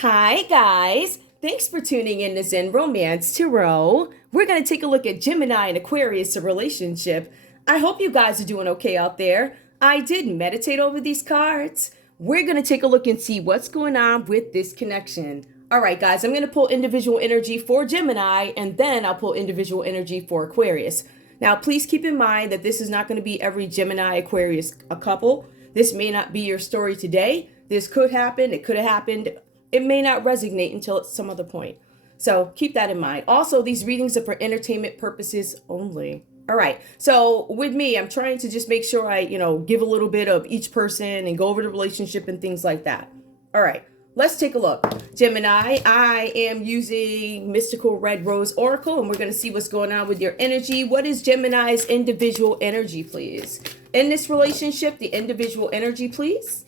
Hi, guys. Thanks for tuning in to Zen Romance Tarot. We're going to take a look at Gemini and Aquarius, a relationship. I hope you guys are doing okay out there. I did meditate over these cards. We're going to take a look and see what's going on with this connection. All right, guys, I'm going to pull individual energy for Gemini, and then I'll pull individual energy for Aquarius. Now, please keep in mind that this is not going to be every Gemini Aquarius a couple. This may not be your story today. This could happen. It could have happened. It may not resonate until at some other point. So keep that in mind. Also, these readings are for entertainment purposes only. All right. So with me, I'm trying to just make sure I, give a little bit of each person and go over the relationship and things like that. All right. Let's take a look. Gemini, I am using Mystical Red Rose Oracle, and we're going to see what's going on with your energy. What is Gemini's individual energy, please? In this relationship, the individual energy, please.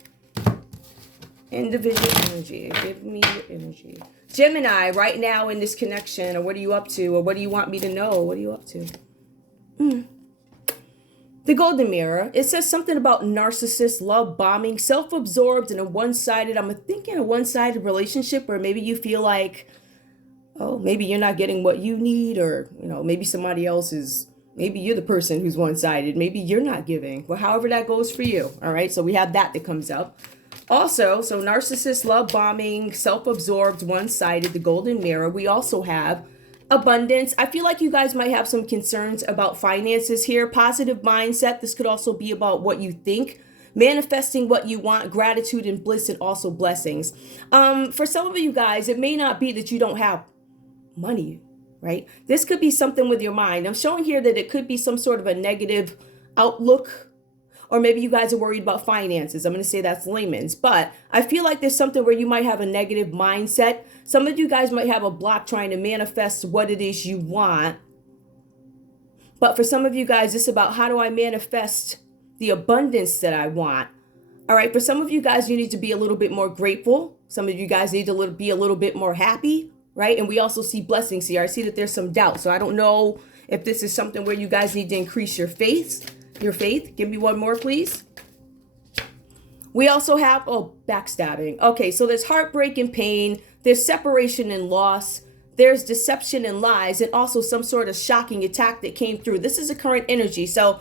Individual energy. Give me your energy. Gemini, right now in this connection, or what are you up to? Or what do you want me to know? What are you up to? The Golden Mirror. It says something about narcissist, love bombing, self-absorbed, and I'm thinking a one-sided relationship where maybe you feel like, oh, maybe you're not getting what you need, or, maybe somebody else is, maybe you're the person who's one-sided. Maybe you're not giving. Well, however that goes for you. All right. So we have that comes up. Also, so narcissist, love bombing, self-absorbed, one-sided, the Golden Mirror. We also have abundance. I feel like you guys might have some concerns about finances here. Positive mindset. This could also be about what you think. Manifesting what you want, gratitude and bliss, and also blessings. For some of you guys, it may not be that you don't have money, right? This could be something with your mind. I'm showing here that it could be some sort of a negative outlook. Or maybe you guys are worried about finances. I'm going to say that's layman's. But I feel like there's something where you might have a negative mindset. Some of you guys might have a block trying to manifest what it is you want. But for some of you guys, it's about how do I manifest the abundance that I want. All right. For some of you guys, you need to be a little bit more grateful. Some of you guys need to be a little bit more happy. Right. And we also see blessings here. I see that there's some doubt. So I don't know if this is something where you guys need to increase your faith. Give me one more, please. We also have, backstabbing. Okay, so there's heartbreak and pain. There's separation and loss. There's deception and lies, and also some sort of shocking attack that came through. This is a current energy. So,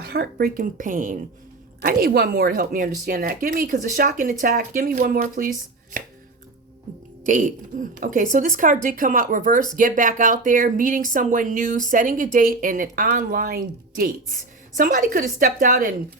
heartbreak and pain. I need one more to help me understand that. Because the shocking attack, give me one more, please. Date. Okay, so this card did come out reverse. Get back out there, meeting someone new, setting a date, and an online date. Somebody could have stepped out and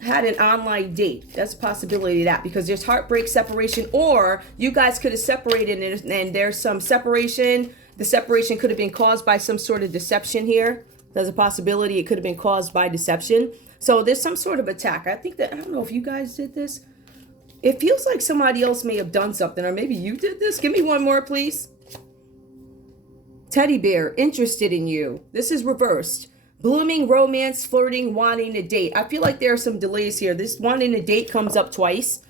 had an online date. That's a possibility of that, because there's heartbreak, separation, or you guys could have separated and there's some separation. The separation could have been caused by some sort of deception here. There's a possibility it could have been caused by deception. So there's some sort of attack. I don't know if you guys did this. It feels like somebody else may have done something, or maybe you did this. Give me one more, please. Teddy bear, interested in you. This is reversed. Blooming, romance, flirting, wanting a date. I feel like there are some delays here. This wanting a date comes up twice.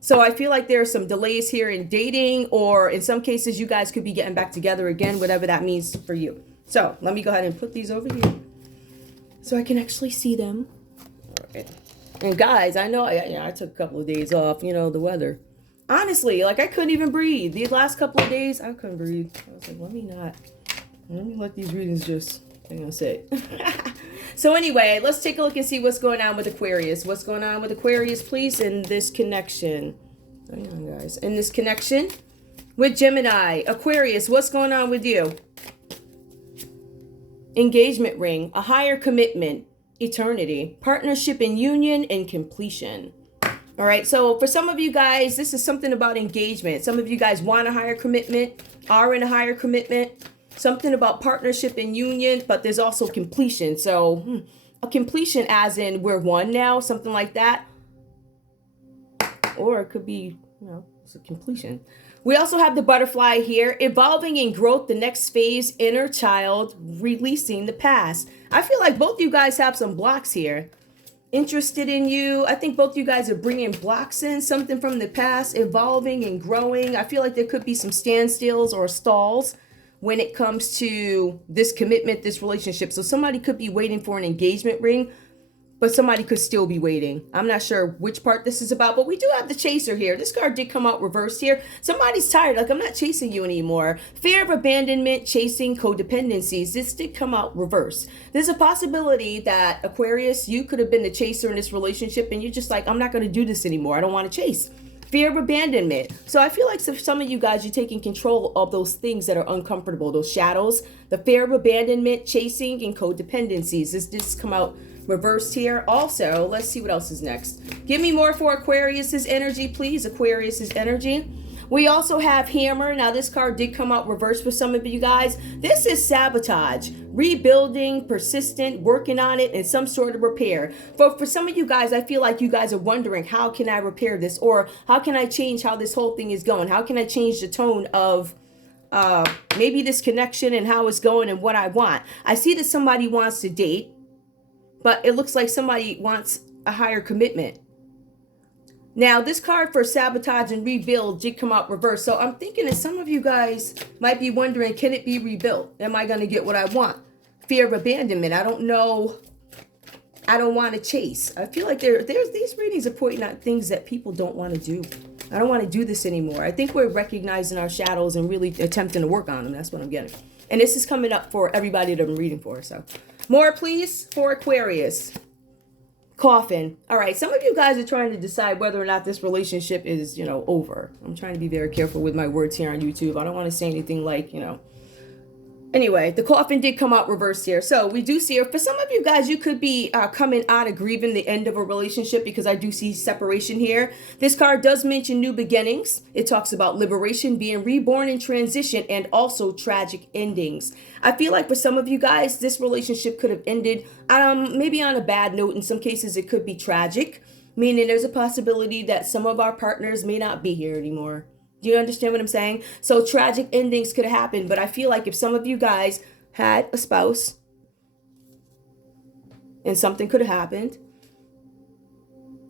So I feel like there are some delays here in dating, or in some cases, you guys could be getting back together again, whatever that means for you. So let me go ahead and put these over here so I can actually see them. All right. And guys, I know I took a couple of days off, the weather. Honestly, I couldn't even breathe. These last couple of days, I couldn't breathe. I was like, let me let these readings just, I'm going to say. So anyway, let's take a look and see what's going on with Aquarius. What's going on with Aquarius, please, in this connection. Hang on, guys. In this connection with Gemini. Aquarius, what's going on with you? Engagement ring, a higher commitment. Eternity, partnership and union, and completion. All right, so for some of you guys, this is something about engagement. Some of you guys want a higher commitment, are in a higher commitment, something about partnership and union, but there's also completion. So a completion as in we're one now, something like that. Or it could be, it's a completion. We also have the butterfly here, evolving in growth, the next phase, inner child, releasing the past. I feel like both you guys have some blocks here. Interested in you. I think both you guys are bringing blocks in, something from the past, evolving and growing. I feel like there could be some standstills or stalls when it comes to this commitment, this relationship. So somebody could be waiting for an engagement ring. but somebody could still be waiting. I'm not sure which part this is about, but we do have the chaser here. This card did come out reversed here. Somebody's tired, like, I'm not chasing you anymore. Fear of abandonment, chasing codependencies. This did come out reversed. There's a possibility that, Aquarius, you could have been the chaser in this relationship and you're just like, I'm not going to do this anymore. I don't want to chase. Fear of abandonment. So I feel like for some of you guys, you're taking control of those things that are uncomfortable, those shadows. The fear of abandonment, chasing, and codependencies. This just come out reversed here. Also, let's see what else is next. Give me more for Aquarius's energy, please. Aquarius's energy. We also have Hammer. Now, this card did come out reversed for some of you guys. This is sabotage, rebuilding, persistent, working on it, and some sort of repair. But for some of you guys, I feel like you guys are wondering, how can I repair this? Or how can I change how this whole thing is going? How can I change the tone of maybe this connection and how it's going and what I want? I see that somebody wants to date, but it looks like somebody wants a higher commitment. Now, this card for sabotage and rebuild did come out reversed. So I'm thinking that some of you guys might be wondering, can it be rebuilt? Am I going to get what I want? Fear of abandonment. I don't know. I don't want to chase. I feel like there's these readings are pointing out things that people don't want to do. I don't want to do this anymore. I think we're recognizing our shadows and really attempting to work on them. That's what I'm getting. And this is coming up for everybody that I'm reading for. So more, please, for Aquarius. Coffin. All right, some of you guys are trying to decide whether or not this relationship is, over. I'm trying to be very careful with my words here on YouTube. I don't want to say anything like, Anyway, the coffin did come out reversed here. So we do see here, for some of you guys, you could be coming out of grieving the end of a relationship, because I do see separation here. This card does mention new beginnings. It talks about liberation, being reborn in transition, and also tragic endings. I feel like for some of you guys, this relationship could have ended maybe on a bad note. In some cases, it could be tragic, meaning there's a possibility that some of our partners may not be here anymore. Do you understand what I'm saying? So tragic endings could happen, but I feel like if some of you guys had a spouse and something could have happened,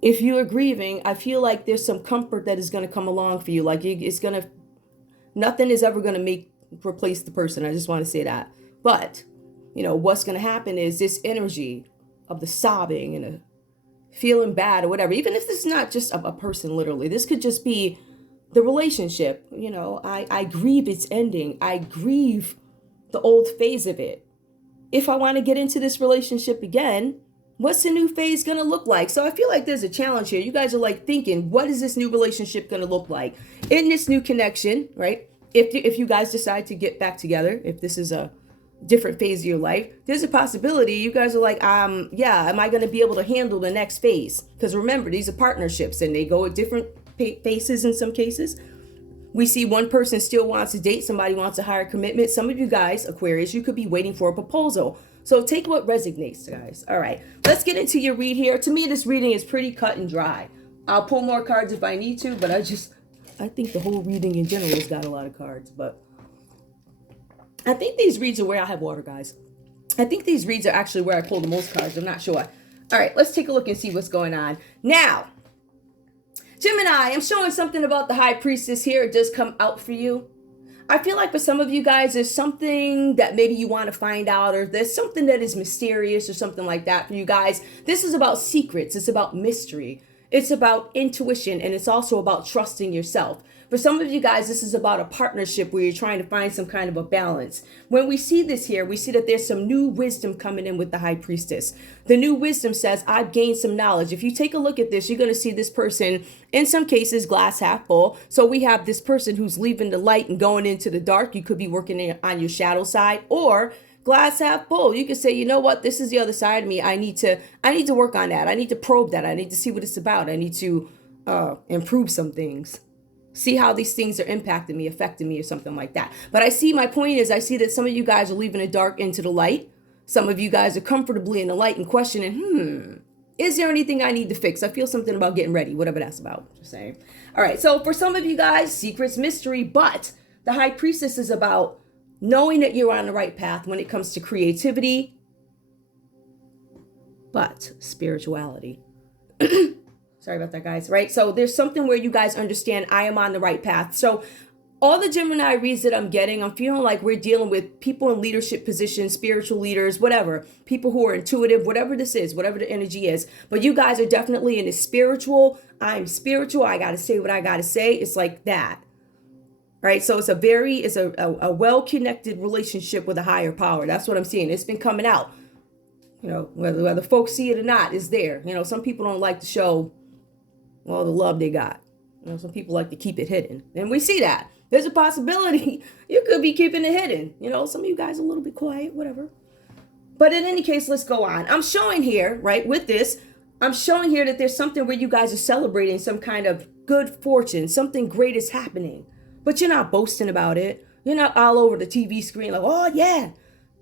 if you are grieving, I feel like there's some comfort that is going to come along for you. Like nothing is ever going to replace the person. I just want to say that. But, what's going to happen is this energy of the sobbing and the feeling bad or whatever, even if this is not just a person, literally, this could just be the relationship. I grieve its ending. I grieve the old phase of it. If I want to get into this relationship again, what's the new phase going to look like? So I feel like there's a challenge here. You guys are like thinking, what is this new relationship going to look like in this new connection, right? If you guys decide to get back together, if this is a different phase of your life, there's a possibility you guys are like, am I going to be able to handle the next phase? Because remember, these are partnerships and they go at different faces in some cases. We see one person still wants to date, somebody wants a higher commitment. Some of you guys, Aquarius, you could be waiting for a proposal. So take what resonates, guys. All right, let's get into your read here. To me, this reading is pretty cut and dry. I'll pull more cards if I need to, but I think the whole reading in general has got a lot of cards. But I think these reads are where I have water, guys. I think these reads are actually where I pull the most cards. I'm not sure. All right, let's take a look and see what's going on. Now, Gemini, I'm showing something about the High Priestess here. It does come out for you. I feel like for some of you guys, there's something that maybe you want to find out, or there's something that is mysterious or something like that for you guys. This is about secrets. It's about mystery. It's about intuition, and it's also about trusting yourself. For some of you guys, this is about a partnership where you're trying to find some kind of a balance. When we see this here, we see that there's some new wisdom coming in with the High Priestess. The new wisdom says, I've gained some knowledge. If you take a look at this, you're going to see this person, in some cases, glass half full. So we have this person who's leaving the light and going into the dark. You could be working on your shadow side, or glass half full. You could say, you know what, this is the other side of me. I need to work on that. I need to probe that. I need to see what it's about. I need to improve some things. See how these things are impacting me, affecting me, or something like that. But I see, my point is, I see that some of you guys are leaving the dark into the light. Some of you guys are comfortably in the light and questioning, is there anything I need to fix? I feel something about getting ready, whatever that's about. Just saying. All right, so for some of you guys, secrets, mystery, but the High Priestess is about knowing that you're on the right path when it comes to creativity, but spirituality. Sorry about that, guys, right? So there's something where you guys understand I am on the right path. So all the Gemini reads that I'm getting, I'm feeling like we're dealing with people in leadership positions, spiritual leaders, whatever, people who are intuitive, whatever this is, whatever the energy is. But you guys are definitely in a spiritual, I'm spiritual, I got to say what I got to say. It's like that. Right. So it's a well-connected relationship with a higher power. That's what I'm seeing. It's been coming out, whether folks see it or not, it's there. Some people don't like to show all the love they got. Some people like to keep it hidden. And we see that. There's a possibility you could be keeping it hidden. Some of you guys are a little bit quiet, whatever. But in any case, let's go on. I'm showing here, right, with this, I'm showing here that there's something where you guys are celebrating some kind of good fortune. Something great is happening. But you're not boasting about it. You're not all over the TV screen like, oh, yeah,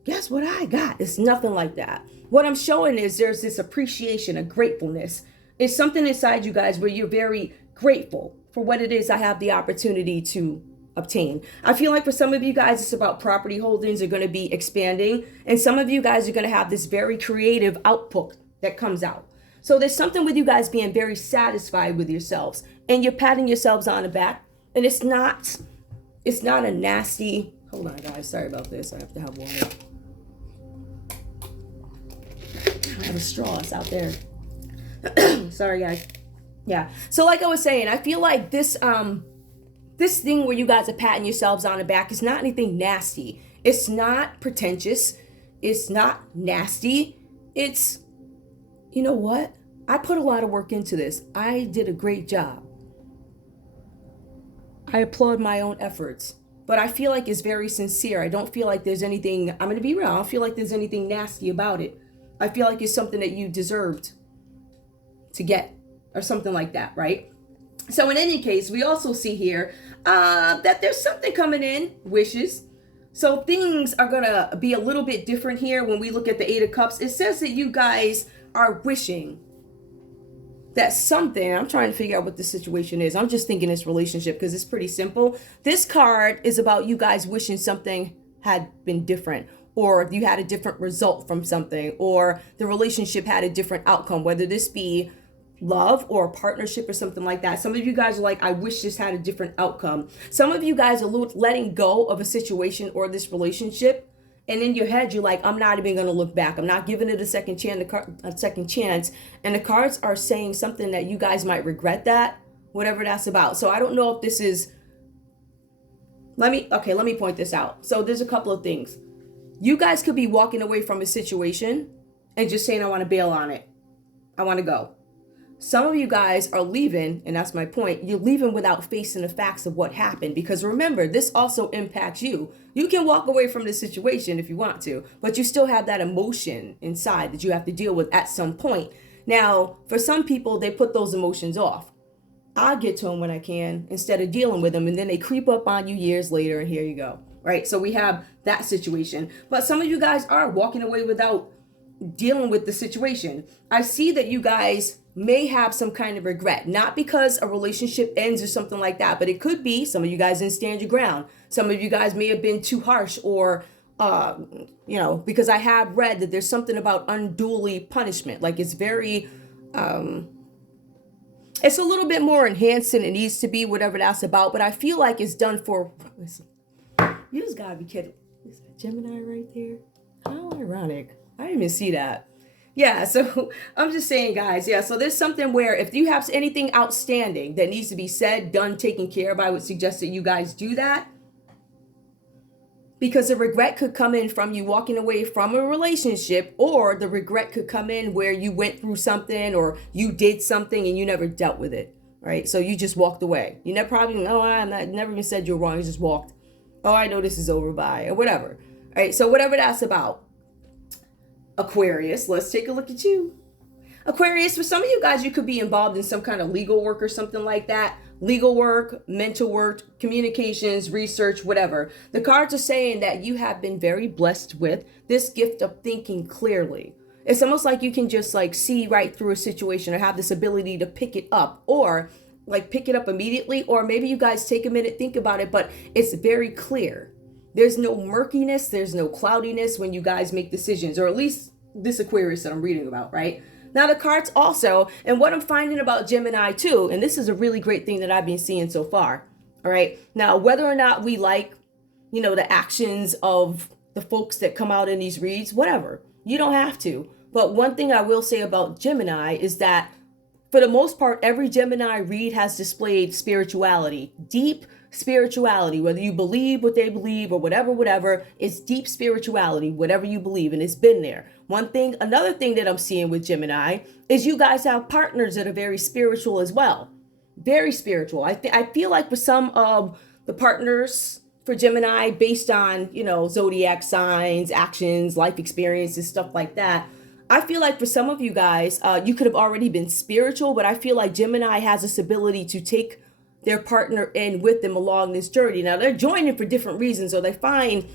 guess what I got? It's nothing like that. What I'm showing is there's this appreciation, a gratefulness. It's something inside you guys where you're very grateful for what it is I have the opportunity to obtain. I feel like for some of you guys, it's about property holdings are going to be expanding. And some of you guys are going to have this very creative output that comes out. So there's something with you guys being very satisfied with yourselves. And you're patting yourselves on the back. And it's not a nasty, hold on guys, sorry about this. I have to have water. I have a straw, it's out there. Sorry guys. Yeah. So like I was saying, I feel like this thing where you guys are patting yourselves on the back is not anything nasty. It's not pretentious. It's not nasty. It's, you know what? I put a lot of work into this. I did a great job. I applaud my own efforts, but I feel like it's very sincere. I don't feel like there's anything, I'm going to be real, I don't feel like there's anything nasty about it. I feel like it's something that you deserved to get or something like that, right? So in any case, we also see here that there's something coming in, wishes. So things are going to be a little bit different here when we look at the Eight of Cups. It says that you guys are wishing that something, I'm trying to figure out what the situation is. I'm just thinking this relationship because it's pretty simple. This card is about you guys wishing something had been different, or you had a different result from something, or the relationship had a different outcome, whether this be love or a partnership or something like that. Some of you guys are like, I wish this had a different outcome. Some of you guys are letting go of a situation or this relationship. And in your head, you're like, I'm not even going to look back. I'm not giving it a second chance. And the cards are saying something that you guys might regret that, whatever that's about. So I don't know if this is, let me point this out. So there's a couple of things. You guys could be walking away from a situation and just saying, I want to bail on it. I want to go. Some of you guys are leaving, and that's my point. You're leaving without facing the facts of what happened. Because remember, this also impacts you. You can walk away from the situation if you want to, but you still have that emotion inside that you have to deal with at some point. Now, for some people, they put those emotions off. I'll get to them when I can instead of dealing with them. And then they creep up on you years later, and here you go. Right? So we have that situation. But some of you guys are walking away without dealing with the situation. I see that you guys may have some kind of regret, not because a relationship ends or something like that, but it could be some of you guys didn't stand your ground. Some of you guys may have been too harsh, or because I have read that there's something about unduly punishment. Like it's very it's a little bit more enhanced than it needs to be, whatever that's about, but I feel like it's done for, listen, you just gotta be kidding. Is that Gemini right there? How ironic. I didn't even see that. Yeah, so I'm just saying, guys, yeah, so there's something where if you have anything outstanding that needs to be said, done, taken care of, I would suggest that you guys do that. Because the regret could come in from you walking away from a relationship, or the regret could come in where you went through something or you did something and you never dealt with it, right? So you just walked away. You never probably, never even said you're wrong. You just walked. Oh, I know this is over by, or whatever, right? So whatever that's about. Aquarius, let's take a look at you. Aquarius, for some of you guys, you could be involved in some kind of legal work or something like that. Legal work, mental work, communications, research, whatever. The cards are saying that you have been very blessed with this gift of thinking clearly. It's almost like you can just like see right through a situation or have this ability to pick it up, or like pick it up immediately, or maybe you guys take a minute, think about it, but it's very clear. There's no murkiness, there's no cloudiness when you guys make decisions, or at least this Aquarius that I'm reading about, right? Now the cards also, and what I'm finding about Gemini too, and this is a really great thing that I've been seeing so far, All right. Now, whether or not we like, the actions of the folks that come out in these reads, whatever, you don't have to. But one thing I will say about Gemini is that for the most part, every Gemini read has displayed spirituality, deep spirituality, whether you believe what they believe or whatever, it's deep spirituality, whatever you believe, and it's been there. Another thing that I'm seeing with Gemini is you guys have partners that are very spiritual as well. Very spiritual. I feel like for some of the partners for Gemini, based on, zodiac signs, actions, life experiences, stuff like that, I feel like for some of you guys, you could have already been spiritual, but I feel like Gemini has this ability to take their partner in with them along this journey. Now, they're joining for different reasons, or they find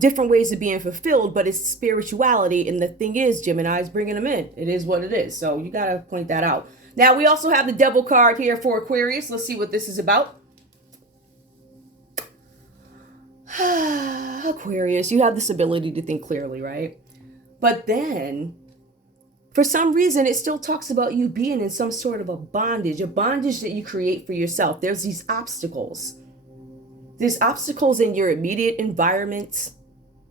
different ways of being fulfilled, but it's spirituality. And the thing is, Gemini is bringing them in. It is what it is. So you got to point that out. Now, we also have the Devil card here for Aquarius. Let's see what this is about. Aquarius, you have this ability to think clearly, right? But then, for some reason, it still talks about you being in some sort of a bondage that you create for yourself. There's these obstacles. There's obstacles in your immediate environment.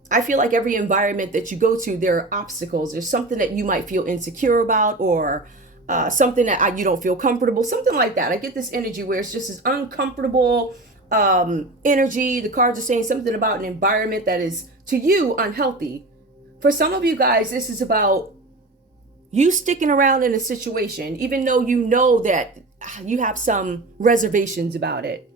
I feel like every environment that you go to, there are obstacles. There's something that you might feel insecure about, or something that you don't feel comfortable, something like that. I get this energy where it's just this uncomfortable energy. The cards are saying something about an environment that is, to you, unhealthy. For some of you guys, this is about you sticking around in a situation, even though you know that you have some reservations about it,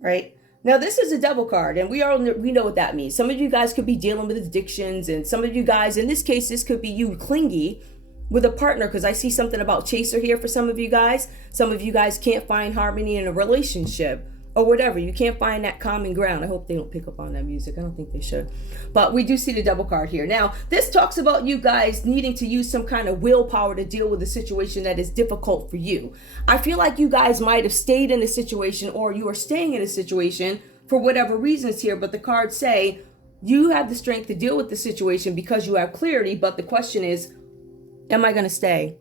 right? Now, this is a Devil card, and we know what that means. Some of you guys could be dealing with addictions, and some of you guys, in this case, this could be you clingy with a partner, because I see something about chaser here for some of you guys. Some of you guys can't find harmony in a relationship or whatever. You can't find that common ground. I hope they don't pick up on that music. I don't think they should. But we do see the Devil card here. Now, this talks about you guys needing to use some kind of willpower to deal with a situation that is difficult for you. I feel like you guys might have stayed in a situation, or you are staying in a situation for whatever reasons here. But the cards say you have the strength to deal with the situation because you have clarity. But the question is, am I going to stay?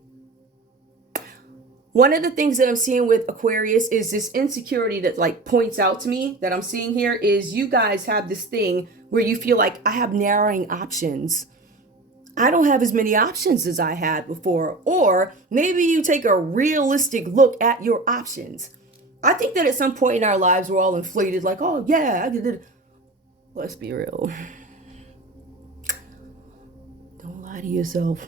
One of the things that I'm seeing with Aquarius is this insecurity that points out to me that I'm seeing here is you guys have this thing where you feel like I have narrowing options. I don't have as many options as I had before. Or maybe you take a realistic look at your options. I think that at some point in our lives, we're all inflated like, oh yeah, I did it. Let's be real. Don't lie to yourself.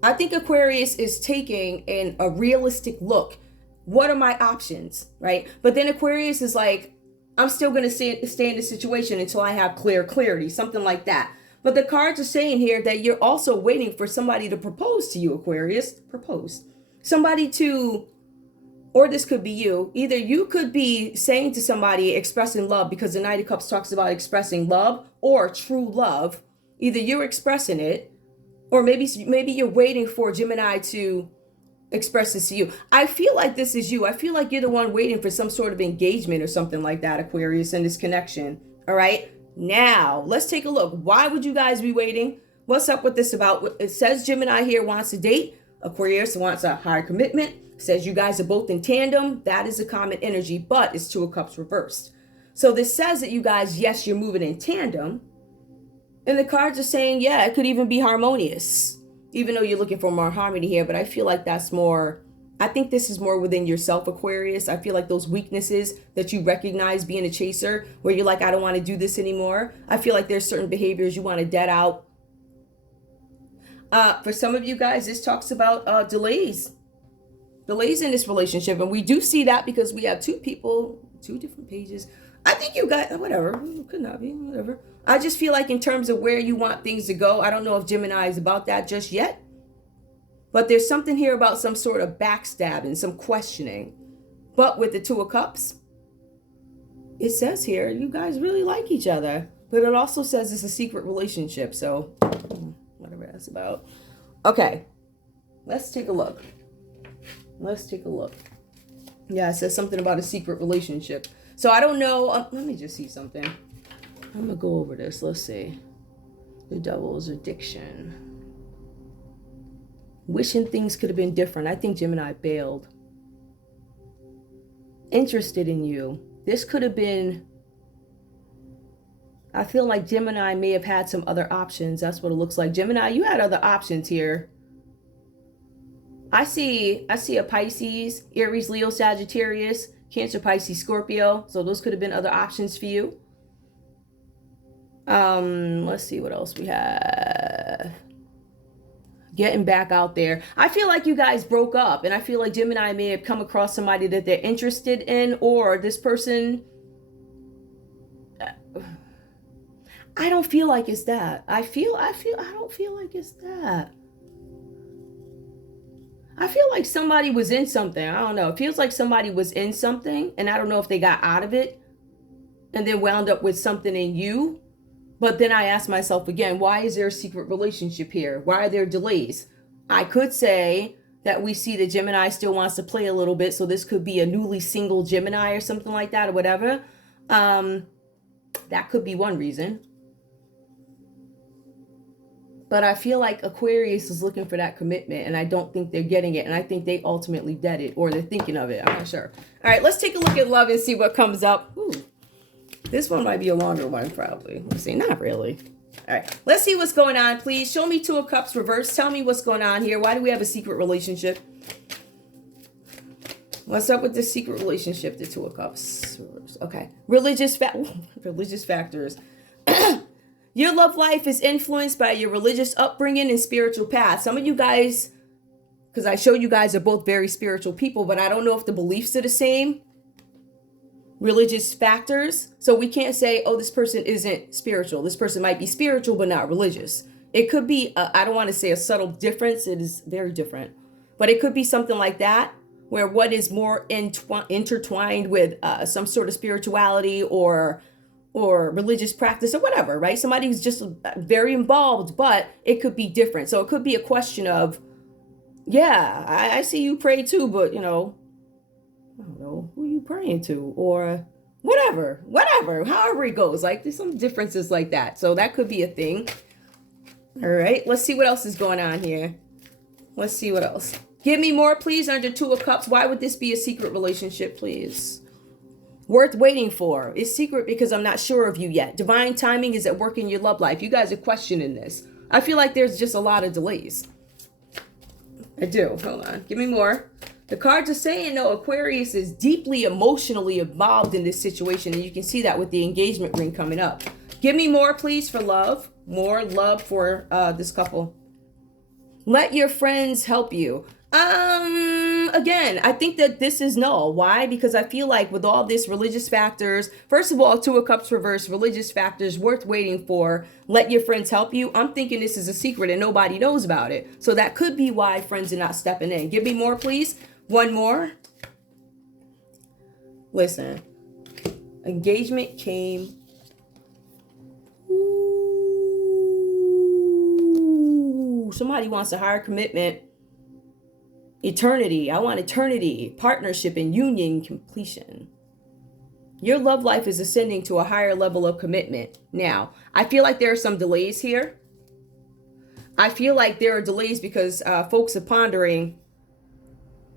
I think Aquarius is taking a realistic look. What are my options, right? But then Aquarius is like, I'm still going to stay in this situation until I have clarity, something like that. But the cards are saying here that you're also waiting for somebody to propose to you, Aquarius. Propose. Somebody to, or this could be you. Either you could be saying to somebody, expressing love, because the Knight of Cups talks about expressing love or true love. Either you're expressing it, or maybe you're waiting for Gemini to express this to you. I feel like this is you. I feel like you're the one waiting for some sort of engagement or something like that, Aquarius, in this connection. All right. Now, let's take a look. Why would you guys be waiting? What's up with this about? It says Gemini here wants a date. Aquarius wants a higher commitment. It says you guys are both in tandem. That is a common energy, but it's Two of Cups reversed. So this says that you guys, yes, you're moving in tandem. And the cards are saying, yeah, it could even be harmonious, even though you're looking for more harmony here. But I feel like that's more, I think this is more within yourself, Aquarius. I feel like those weaknesses that you recognize being a chaser, where you're like, I don't want to do this anymore. I feel like there's certain behaviors you want to dead out. For some of you guys, this talks about delays in this relationship. And we do see that because we have two people, two different pages. I think you got, whatever, could not be, whatever. I just feel like in terms of where you want things to go, I don't know if Gemini is about that just yet. But there's something here about some sort of backstabbing, some questioning. But with the Two of Cups, it says here, you guys really like each other. But it also says it's a secret relationship. So, whatever that's about. Okay, let's take a look. Yeah, it says something about a secret relationship. So I don't know. Let me just see something. I'm going to go over this. Let's see. The Devil's addiction. Wishing things could have been different. I think Gemini bailed. interested in you. This could have been, I feel like Gemini may have had some other options. That's what it looks like. Gemini, you had other options here. I see a Pisces, Aries, Leo, Sagittarius, Cancer, Pisces, Scorpio. So those could have been other options for you. Let's see what else we have. Getting back out there. I feel like you guys broke up, and I feel like Gemini may have come across somebody that they're interested in, or this person, I don't feel like it's that. I don't feel like it's that. I feel like somebody was in something. I don't know. It feels like somebody was in something, and I don't know if they got out of it and then wound up with something in you. But then I ask myself again, why is there a secret relationship here? Why are there delays? I could say that we see that Gemini still wants to play a little bit. So this could be a newly single Gemini or something like that or whatever. That could be one reason. But I feel like Aquarius is looking for that commitment, and I don't think they're getting it. And I think they ultimately get it, or they're thinking of it. I'm not sure. All right, let's take a look at love and see what comes up. Ooh, this one might be a longer one, probably. Let's see. Not really. All right, let's see what's going on. Please show me Two of Cups reverse. Tell me what's going on here. Why do we have a secret relationship? What's up with this secret relationship, the Two of Cups reverse? Okay. Religious factors. Your love life is influenced by your religious upbringing and spiritual path. Some of you guys, because I show you guys are both very spiritual people, but I don't know if the beliefs are the same. Religious factors. So we can't say, oh, this person isn't spiritual. This person might be spiritual, but not religious. It could be, I don't want to say a subtle difference. It is very different. But it could be something like that, where one is more intertwined with some sort of spirituality or religious practice or whatever, right? Somebody who's just very involved, but it could be different. So it could be a question of, yeah, I see you pray too, but I don't know, who are you praying to? Or whatever, however it goes. Like there's some differences like that. So that could be a thing. All right, let's see what else is going on here. Let's see what else. Give me more, please, under Two of Cups. Why would this be a secret relationship, please? Worth waiting for. It's secret because I'm not sure of you yet. Divine timing is at work in your love life. You guys are questioning this. I feel like there's just a lot of delays. I do. Hold on. Give me more. The cards are saying, no, Aquarius is deeply emotionally involved in this situation. And you can see that with the engagement ring coming up. Give me more, please, for love. More love for this couple. Let your friends help you. Again, I think that this is no. Why? Because I feel like with all this religious factors, first of all, Two of Cups reverse, religious factors worth waiting for. Let your friends help you. I'm thinking this is a secret and nobody knows about it. So that could be why friends are not stepping in. Give me more, please. One more. Listen, engagement came. Ooh, somebody wants a higher commitment. Eternity. I want eternity, partnership, and union completion. Your love life is ascending to a higher level of commitment. Now, I feel like there are some delays here. I feel like there are delays because folks are pondering.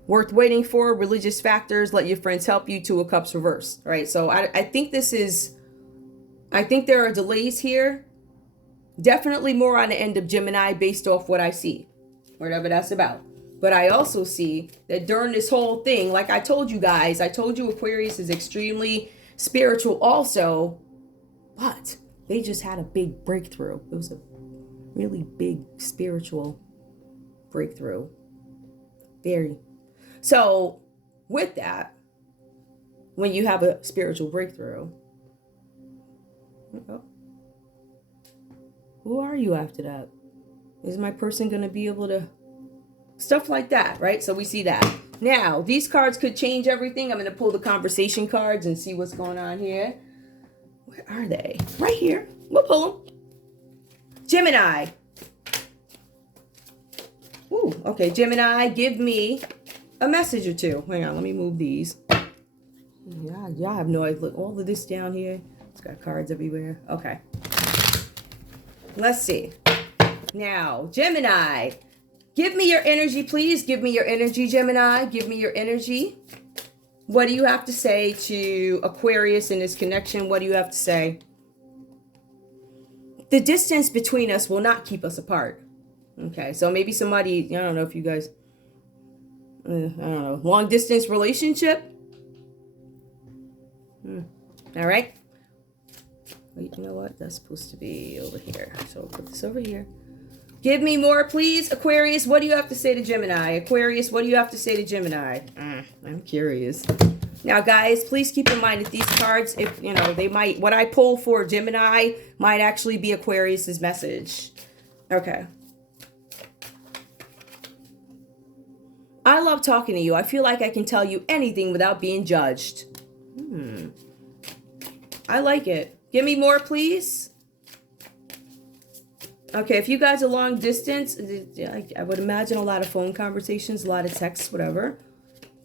Worth waiting for, religious factors, let your friends help you, Two of Cups reverse. All right, so I think there are delays here. Definitely more on the end of Gemini based off what I see, whatever that's about. But I also see that during this whole thing, like I told you guys, I told you Aquarius is extremely spiritual also, but they just had a big breakthrough. It was a really big spiritual breakthrough. Very. So with that, when you have a spiritual breakthrough, who are you after that? Is my person going to be able to... Stuff like that, right? So we see that. Now, these cards could change everything. I'm going to pull the conversation cards and see what's going on here. Where are they? Right here. We'll pull them. Gemini. Ooh, okay. Gemini, give me a message or two. Hang on, let me move these. Yeah, y'all have no idea. Look, all of this down here. It's got cards everywhere. Okay. Let's see. Now, Gemini. Give me your energy, please. Give me your energy, Gemini. Give me your energy. What do you have to say to Aquarius in this connection? What do you have to say? The distance between us will not keep us apart. Okay, so maybe somebody, I don't know if you guys, I don't know, long distance relationship. All right. Wait, you know what? That's supposed to be over here. So I'll put this over here. Give me more, please. Aquarius, what do you have to say to Gemini? Aquarius, what do you have to say to Gemini? I'm curious. Now, guys, please keep in mind that these cards, if, you know, they might, what I pull for Gemini might actually be Aquarius's message. Okay. I love talking to you. I feel like I can tell you anything without being judged. I like it. Give me more, please. Okay, if you guys are long distance, I would imagine a lot of phone conversations, a lot of texts, whatever.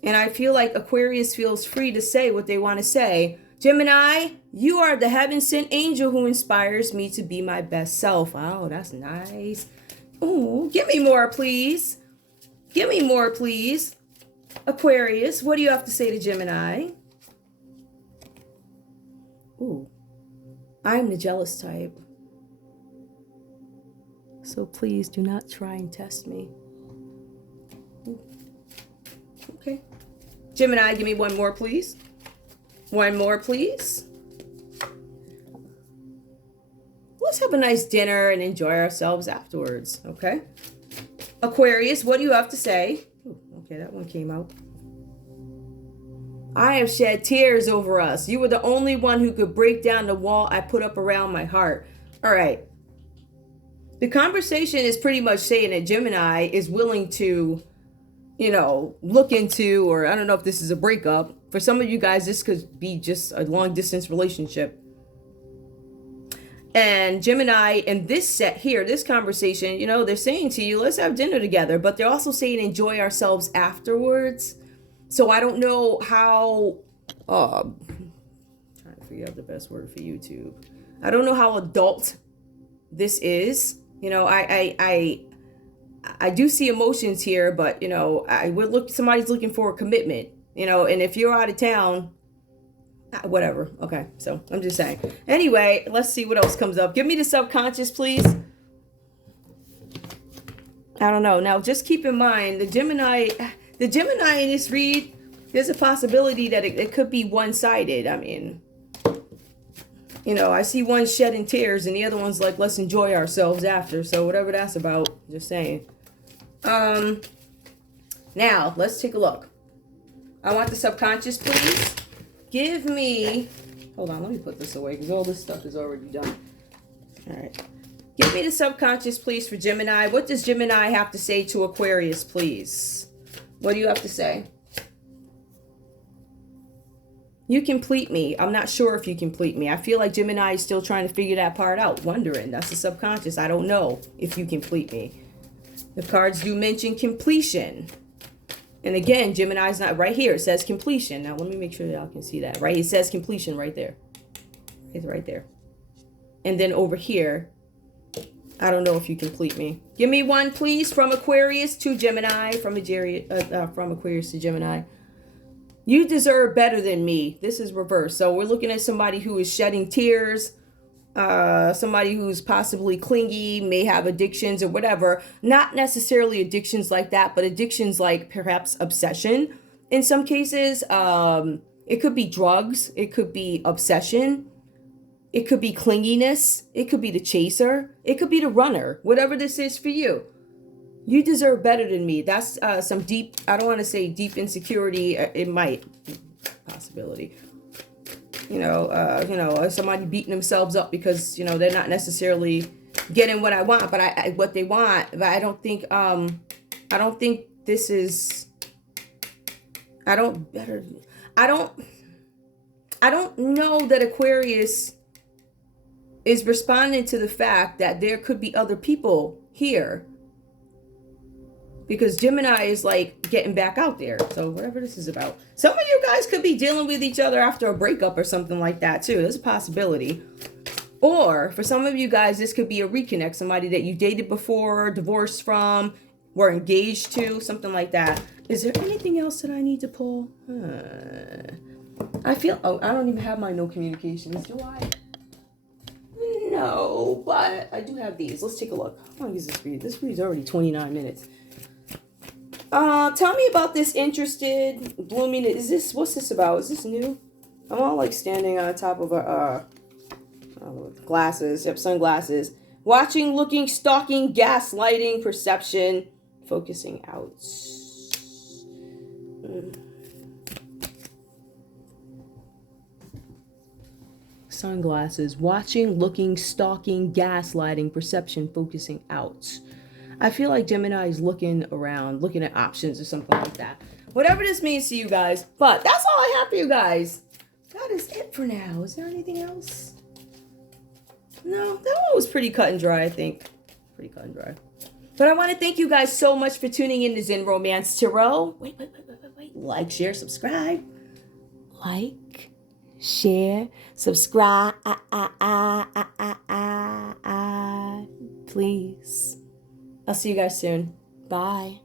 And I feel like Aquarius feels free to say what they want to say. Gemini, you are the heaven-sent angel who inspires me to be my best self. Oh, that's nice. Oh, give me more, please. Give me more, please. Aquarius, what do you have to say to Gemini? Ooh, I'm the jealous type. So please do not try and test me. Ooh. Okay. Gemini, give me one more, please. One more, please. Let's have a nice dinner and enjoy ourselves afterwards, okay? Aquarius, what do you have to say? Ooh, okay, that one came out. I have shed tears over us. You were the only one who could break down the wall I put up around my heart. All right. The conversation is pretty much saying that Gemini is willing to, you know, look into, or I don't know if this is a breakup. For some of you guys, this could be just a long distance relationship. And Gemini in this set here, this conversation, you know, they're saying to you, let's have dinner together. But they're also saying enjoy ourselves afterwards. So I don't know how, trying to figure out the best word for YouTube. I don't know how adult this is. You know, I do see emotions here, but you know, I would look. Somebody's looking for a commitment. You know, and if you're out of town, whatever. Okay, so I'm just saying. Anyway, let's see what else comes up. Give me the subconscious, please. I don't know. Now, just keep in mind the Gemini in this read. There's a possibility that it could be one-sided. I mean, you know, I see one shedding tears and the other one's like, let's enjoy ourselves after. So whatever that's about, just saying. Now, let's take a look. I want the subconscious, please. Give me, hold on, let me put this away because all this stuff is already done. All right. Give me the subconscious, please, for Gemini. What does Gemini have to say to Aquarius, please? What do you have to say? You complete me. I'm not sure if you complete me. I feel like Gemini is still trying to figure that part out. Wondering. That's the subconscious. I don't know if you complete me. The cards do mention completion. And again, Gemini's not right here. It says completion. Now, let me make sure y'all can see that. Right? It says completion right there. It's right there. And then over here, I don't know if you complete me. Give me one, please, from Aquarius to Gemini. From Aquarius to Gemini. You deserve better than me. This is reverse. So we're looking at somebody who is shedding tears. Somebody who's possibly clingy, may have addictions or whatever. Not necessarily addictions like that, but addictions like perhaps obsession. In some cases, it could be drugs. It could be obsession. It could be clinginess. It could be the chaser. It could be the runner. Whatever this is for you. You deserve better than me. That's some deep, I don't want to say deep insecurity. It might, possibility. You know, somebody beating themselves up because, you know, they're not necessarily getting what I want, but what they want. But I don't think this is, I don't know that Aquarius is responding to the fact that there could be other people here. Because Gemini is like getting back out there. So whatever this is about. Some of you guys could be dealing with each other after a breakup or something like that too. There's a possibility. Or for some of you guys, this could be a reconnect. Somebody that you dated before, divorced from, were engaged to, something like that. Is there anything else that I need to pull? I feel, oh, I don't even have my no communications, do I? No, but I do have these. Let's take a look. How long is this read? This read's already 29 minutes. Tell me about this interested, blooming. What's this about? Is this new? I'm all like standing on top of a, glasses. Yep, sunglasses. Watching, looking, stalking, gaslighting, perception, focusing out. Sunglasses. Watching, looking, stalking, gaslighting, perception, focusing out. I feel like Gemini is looking around, looking at options or something like that. Whatever this means to you guys. But that's all I have for you guys. That is it for now. Is there anything else? No, that one was pretty cut and dry, I think. Pretty cut and dry. But I want to thank you guys so much for tuning in to Zen Romance Tarot. Wait. Like, share, subscribe. Like, share, subscribe. Please. I'll see you guys soon. Bye.